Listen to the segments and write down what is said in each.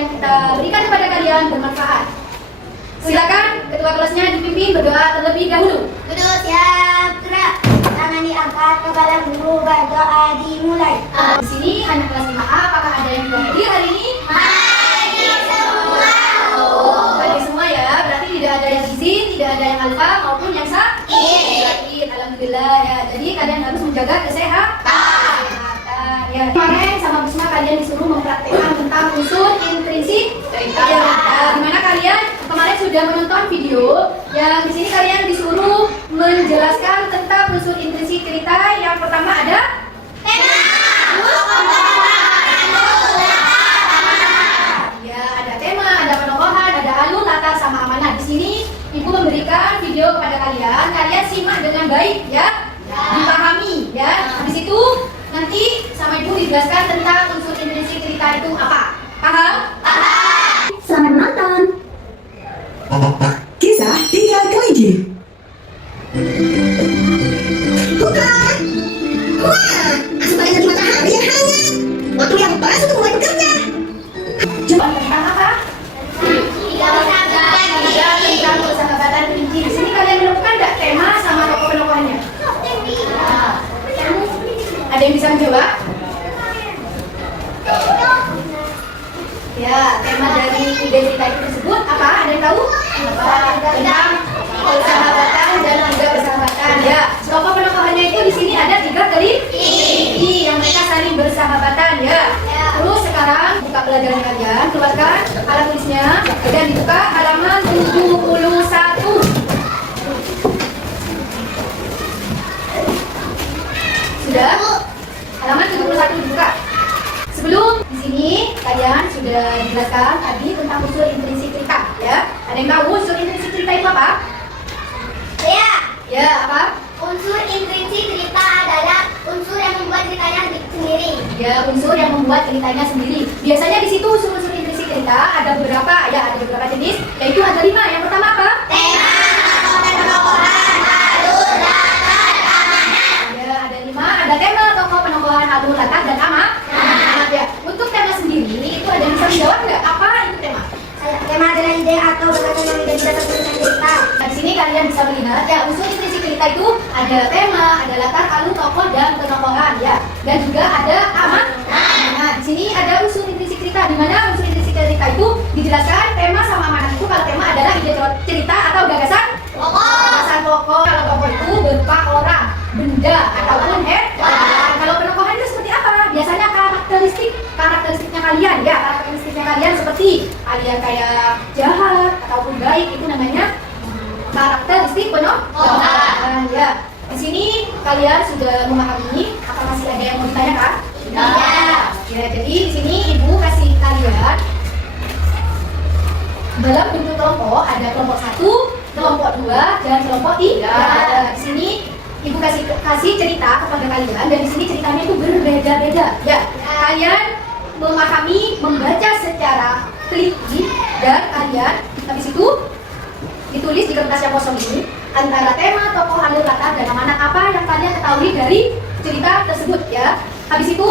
yang kita berikan kepada kalian bermanfaat. Silakan ketua kelasnya dipimpin berdoa terlebih dahulu. Duduk, siap, gerak. Tangan diangkat, kepala guru, berdoa dimulai. Di sini anak kelas 5A, apakah ada yang belum hadir hari ini? Hadir semua. Hadir semua ya, berarti tidak ada yang izin, tidak ada yang alfa maupun yang sakit. Alhamdulillah ya. Jadi kalian harus menjaga kesehatan. Ya. Kemarin sama Busma kalian disuruh mempraktekkan tentang unsur intrinsik cerita. Ya, dimana kalian kemarin sudah menonton video yang di sini kalian disuruh menjelaskan tentang unsur intrinsik cerita. Yang pertama ada Tema. ya, ada tema, ada penokohan, ada alur, latar, sama amanat. Di sini Ibu memberikan video kepada kalian. Kalian simak dengan baik ya, dipahami ya. Habis itu nanti sama Ibu dijelaskan tentang unsur intrinsik cerita itu apa. Paham? Paham. Selamat menonton. Kisah 3 kelinci. Bukan. Wah, asupan energi matahari yang hangat. Waktu yang pas untuk mulai bekerja. Coba tentang apa? Tiga persahabatan. Ada tentang persahabatan kelinci. Di sini kalian menemukan nggak tema sama tokoh penokohannya? Ada yang bisa menjawab? Ya, tema dari ide cerita itu tersebut apa? Ada yang tahu? Tentang persahabatan dan tiga persahabatan. Ya, tokoh penokohannya itu di sini ada 3 kelinci yang mereka saling bersahabatan ya. Terus sekarang buka pelajaran kalian, keluarkan alat tulisnya dan dibuka halaman 71. Sudah? Halaman 71 dibuka. Sebelum di sini kalian sudah dijelaskan tadi tentang unsur intrinsik cerita ya. Ada yang tahu unsur intrinsik cerita itu apa? Ya. Ya, apa? Unsur intrinsik cerita adalah unsur yang membuat ceritanya sendiri. Ya, unsur yang membuat ceritanya sendiri. Biasanya di situ unsur-unsur intrinsik cerita ada beberapa ya, ada beberapa jenis, yaitu ada 5. Yang pertama apa? Tema, tokoh dan penokohan, alur, latar, amanat. Ya, ada 5, ada tema, tokoh, penokohan, alur, latar, dan amanat. Ya, untuk tema sendiri itu ada yang bisa menjawab nggak? Apa itu tema? Tema adalah ide atau gagasan yang menjadi dasar tulisan cerita. Nah, di sini kalian bisa melihat ya, unsur intrinsik cerita itu ada tema, ada latar, alur, tokoh, dan penokohan ya. Dan juga ada amanat. Nah, di sini ada unsur intrinsik cerita, di mana unsur intrinsik cerita itu dijelaskan tema sama amanat itu. Kalau tema adalah ide cerita atau gagasan gagasan pokok. Kalau tokoh itu berupa orang, benda, ataupun hewan. Kalau penokohan itu seperti apa? Biasanya karakteristiknya kalian ya, karakteristiknya kalian seperti kalian kayak jahat ataupun baik, itu namanya karakteristik penokohan ya. Di sini kalian sudah memahami, apa masih ada yang mau ditanyakan? Tidak. Ya, jadi di sini Ibu kasih kalian dalam bentuk kelompok, ada kelompok 1, kelompok 2, dan kelompok 3. Di sini Ibu kasih cerita kepada kalian, dan di sini ceritanya itu berbeda-beda. Ya, kalian memahami, membaca secara teliti, dan kalian habis itu ditulis di kertas yang kosong ini antara tema, tokoh, alur, latar, dan amanat apa yang kalian ketahui dari cerita tersebut ya. Habis itu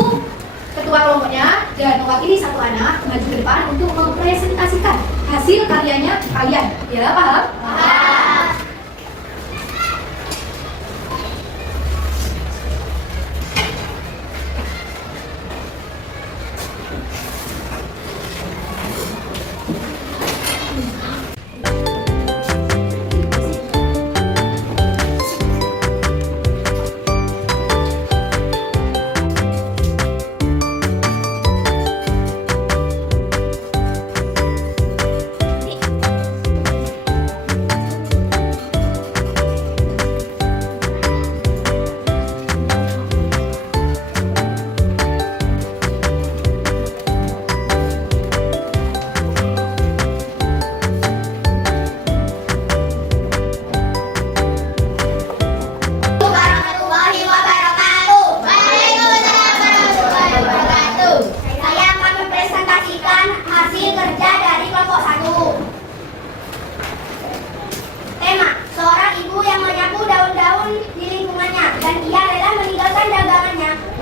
ketua kelompoknya dan mewakili satu anak maju ke depan untuk mempresentasikan hasil karyanya kalian. Ya, paham? Paham.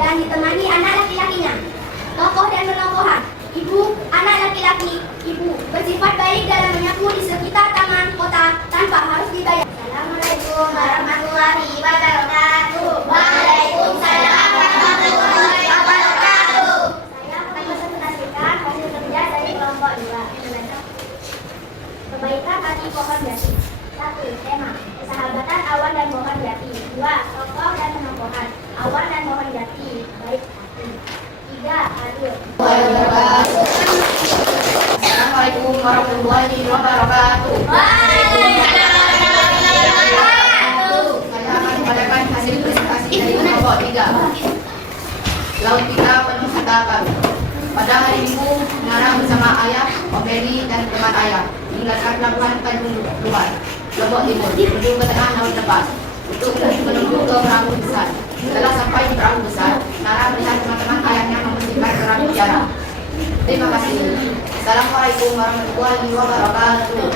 dan ditemani anak laki-lakinya. Tokoh dan penokohan, Ibu anak laki-laki ibu bersifat baik dalam menyapu di sekitar taman kota tanpa harus dibayar. Assalamualaikum warahmatullahi wabarakatuh. Waalaikumsalam warahmatullahi wabarakatuh. Saya akan presentasikan hasil kerja dari kelompok 2. Kebaikan hati pohon jati. 1. Tema persahabatan awan dan pohon jati. 2. Tokoh dan penampohan awan dan pohon jati baik hati. 3. Adil. Assalamualaikum warahmatullahi wabarakatuh. Saya akan membacakan hasil presentasi dari kelompok 3. Laut kita penuh kata. Pada hari Minggu, Nara bersama ayah, Om Beri, dan teman ayah meninggalkan pelabuhan Tanjung Luar, Lombok Timur, menuju ke tengah laut lepas untuk menuju ke perahu besar. Setelah sampai di perahu besar, Nara melihat teman-teman ayahnya membersihkan perahu tiara. Terima kasih. Assalamualaikum warahmatullahi wabarakatuh.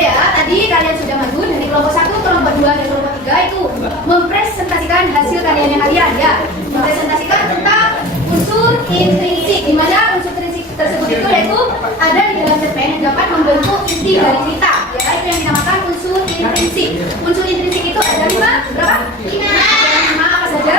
Ya, tadi kalian sudah maju dari kelompok 1, kelompok 2, dan kelompok 3 itu mempresentasikan hasil karyanya kalian ya. Mempresentasikan tentang unsur intrinsik, di mana unsur intrinsik tersebut itu yaitu ada di dalam cerpen yang dapat membentuk inti dari cerita. Ya, itu yang dinamakan unsur intrinsik. Unsur intrinsik itu ada 5, berapa? 5 apa saja?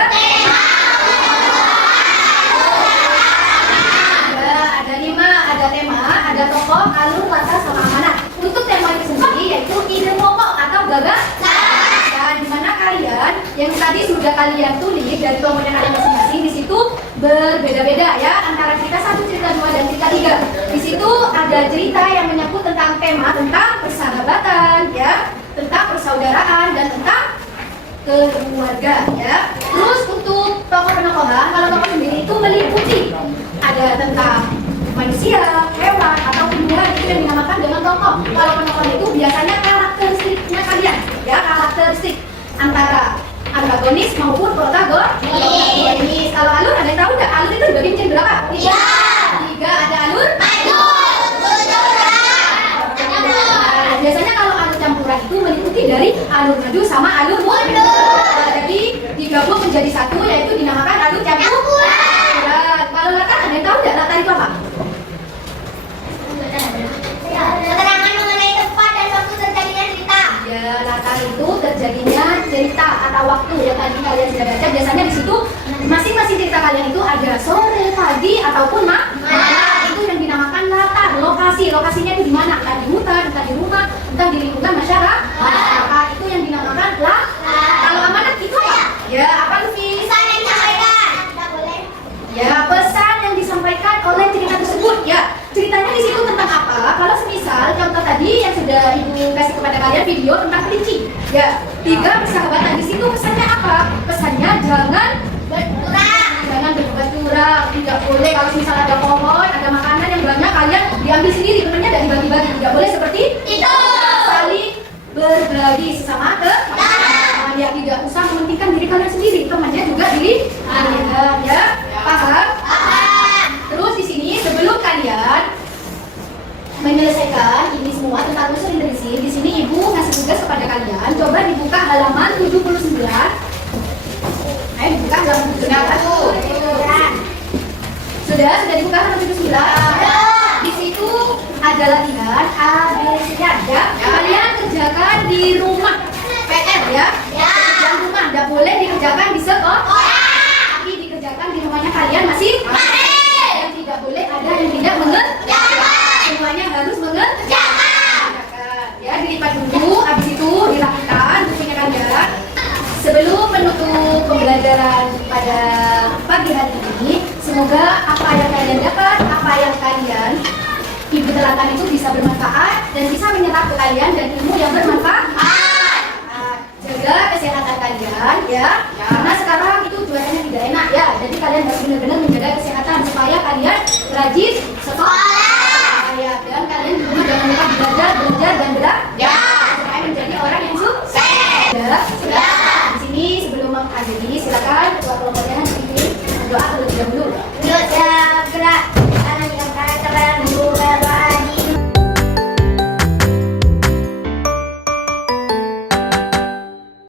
Ada 5, ada tema, ada tokoh, alur, latar, sama amanat. Untuk tema itu sendiri yaitu ide pokok atau gagasan. Dan di mana kalian yang tadi sudah kalian tulis dari kelompoknya kalian masing-masing di situ berbeda-beda ya antara cerita 1, cerita 2, dan cerita 3. Di situ ada cerita yang menyangkut tentang tema tentang persahabatan ya, tentang persaudaraan dan tentang keluarga ya. Terus untuk tokoh-tokohan, kalau tokoh sendiri itu meliputi ada tentang manusia, hewan, atau tumbuhan, itu yang dinamakan dengan tokoh. Kalau tokoh itu biasanya karakteristiknya kalian ya, karakteristik antara antagonis maupun protagonis. Kalau alur ada yang tahu nggak? Alur itu dibagi menjadi berapa? 3 ada alur. Biasanya kalau alur campuran itu meliputi dari alur madu sama alur mundur. Jadi digabung menjadi satu yaitu dinamakan alur campuran. Kalau latar ada yang tahu nggak latar itu apa? Keterangan mengenai tempat dan waktu terjadinya cerita. Ya, latar itu terjadinya cerita atau waktu yang tadi kalian sudah baca. Biasanya di situ masing-masing cerita kalian itu ada sore, pagi, ataupun malam. Itu yang dinamakan latar. Lokasi, lokasinya itu di mana? Entah di hutan, entah di rumah, entah di lingkungan masyarakat. Itu yang dinamakan latar. Kalau amanat itu apa? Ya, apa Luffy? Pesan yang disampaikan. Tidak boleh. Ya, pesan yang disampaikan oleh cerita tersebut ya. Ceritanya di situ tentang apa? Kalau semisal contoh tadi yang sudah ibu kasih kepada kalian video tentang kelinci. Ya, 3 persahabatan di situ pesannya apa? Pesannya jangan Berkurang. jangan berbuat curang. Tidak boleh kalau misal ada pohon, ada makanan yang banyak kalian diambil sendiri, temannya tidak dibagi-bagi. Tidak boleh seperti Itu. saling berbagi sesama teman. Ya, tidak usah mementingkan diri kalian sendiri, temannya juga diri kalian ya. Paham? Terus di sini sebelum kalian menyelesaikan ini semua tentang unsur intrinsik, di sini ibu ngasih tugas kepada kalian. Coba dibuka halaman 79. Ayo dibuka halaman 79. Sudah dibuka halaman 79. Di situ ada latihan ABC ya. Kalian kerjakan di rumah. PR ya. Kerjaan rumah tidak boleh dikerjakan di sekolah. Tapi dikerjakan di rumahnya kalian masih. Yang tidak boleh ada yang tidak mengerjakan. Semuanya harus mengerjakan. Ya, dilipat dulu, habis itu dilakukan bukunya kalian. Sebelum menutup pembelajaran pada pagi hari ini, semoga apa yang kalian dapat, apa yang kalian ibu terangkan itu bisa bermanfaat dan bisa menyerap ke kalian dan ilmu yang bermanfaat.